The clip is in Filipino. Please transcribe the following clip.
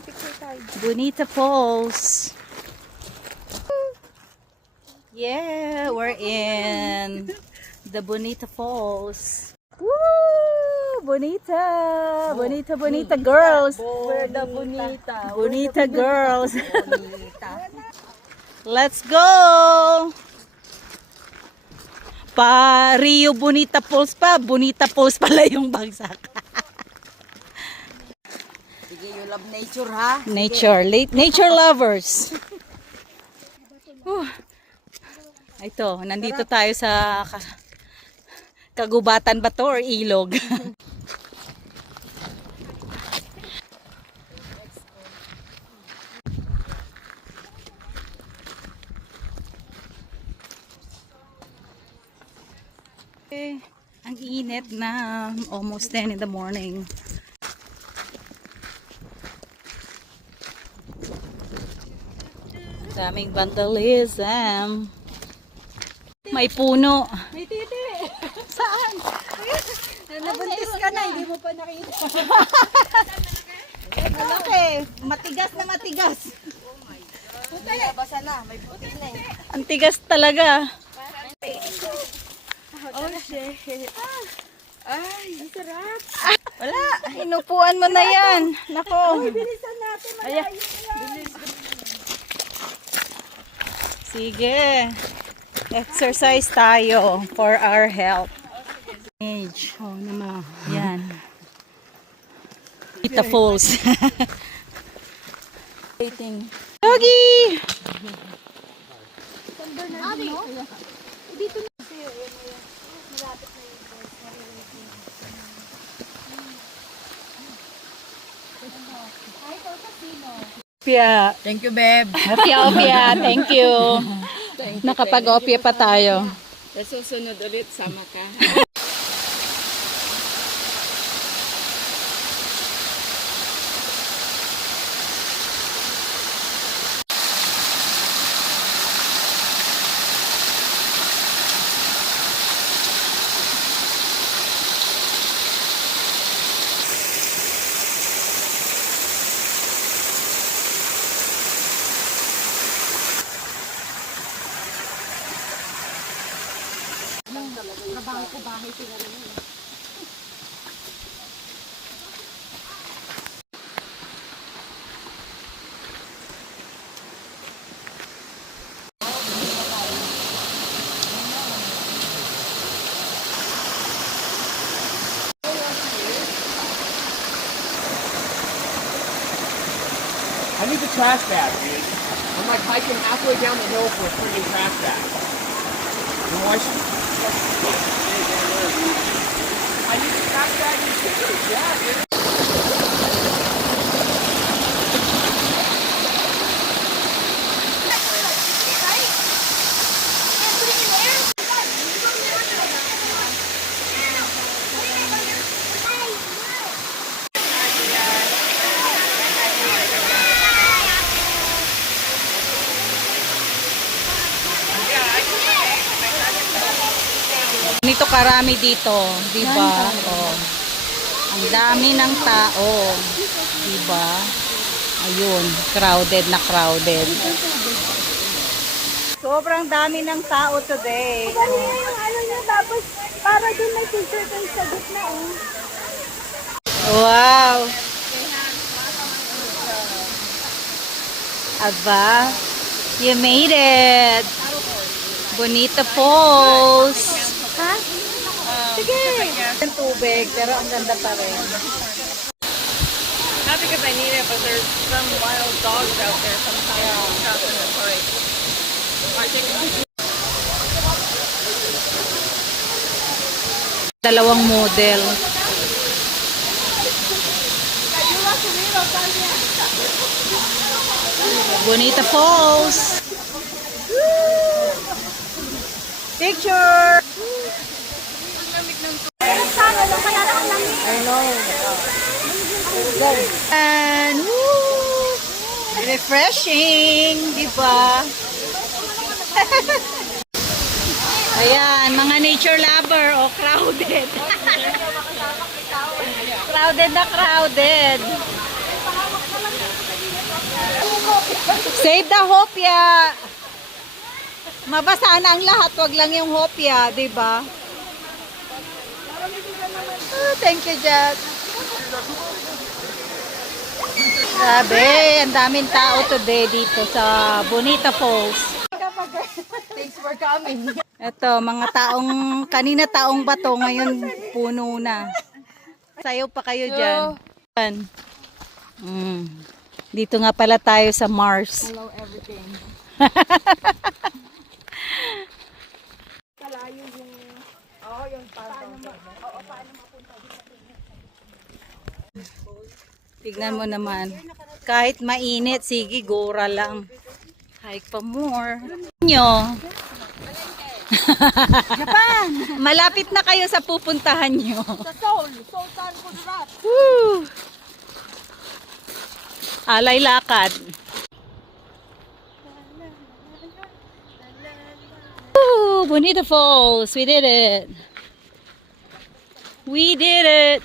picture tayo. Bonita Falls. Yeah, we're in the Bonita Falls. Woo! Bonita! Bonita, bonita girls! We're the bonita. Bonita girls! Let's go! Pa Rio Bonita Falls pa. Bonita Falls pala yung bagsak. Sige, you love nature ha? Nature. Nature lovers. Ito, nandito tayo sa kagubatan ba to or ilog? Ang init na, almost 10 in the morning. Daming vandalism. May puno. May titi! Saan? Nabuntis ka na, hindi mo pa nakita. Malaki. Matigas na matigas. Puti! Basa na, may puti na eh. Ang tigas talaga. Oh shit! Ay, ang sarap! Wala. Inupuan mo na yan. Nako. Bilisan natin, malayo na. Sige. Exercise tayo for our health. Age. Oh, naman. Yan. Bonita Falls. Waiting. Yogi! Dito na. Opya. Thank you, babe. Opya. Thank you. Nakapag-opya pa tayo. Sa susunod ulit, sama ka. Trabaho ko bahay tingnan mo. I need the trash bag, dude. I'm like hiking halfway down the hill for a freaking trash bag. You know, I need the trash bag and scissors, yeah, dude. Nito karami dito, di ba? Oh. Ang dami ng tao, di ba? Ayun, crowded na crowded. Sobrang dami ng tao today. Dali yung ano niya, tapos para din may picture kayo sa gitna eh. Wow! Aba, you made it! Bonita Falls! Ha? Sige! Ang tubig, pero ang ganda pa rin. Not because I need it, but there's some wild dogs out there sometimes stuff in the park. Dalawang model. Bonita Falls! Picture! And woo! Refreshing, di ba? Ayan, mga nature lover, oh, crowded. Crowded na crowded. Save the hopya. Mabasa na ang lahat, wag lang yung hopya, di ba? Oh, thank you, Jack. Grabe, ang daming tao today dito sa Bonita Falls. Thanks for coming. Ito, mga taong, kanina taong bato, ngayon puno na. Sayo pa kayo dyan. Dito nga pala tayo sa Mars. Hello everything. Tignan mo naman. Kahit mainit, sige, gora lang. Hike pa more. Nyo. Japan! Malapit na kayo sa pupuntahan nyo. Sa Seoul. Sultan Kudarat. Woo! Alay lakad. Woo! Bonita Falls. We did it. We did it.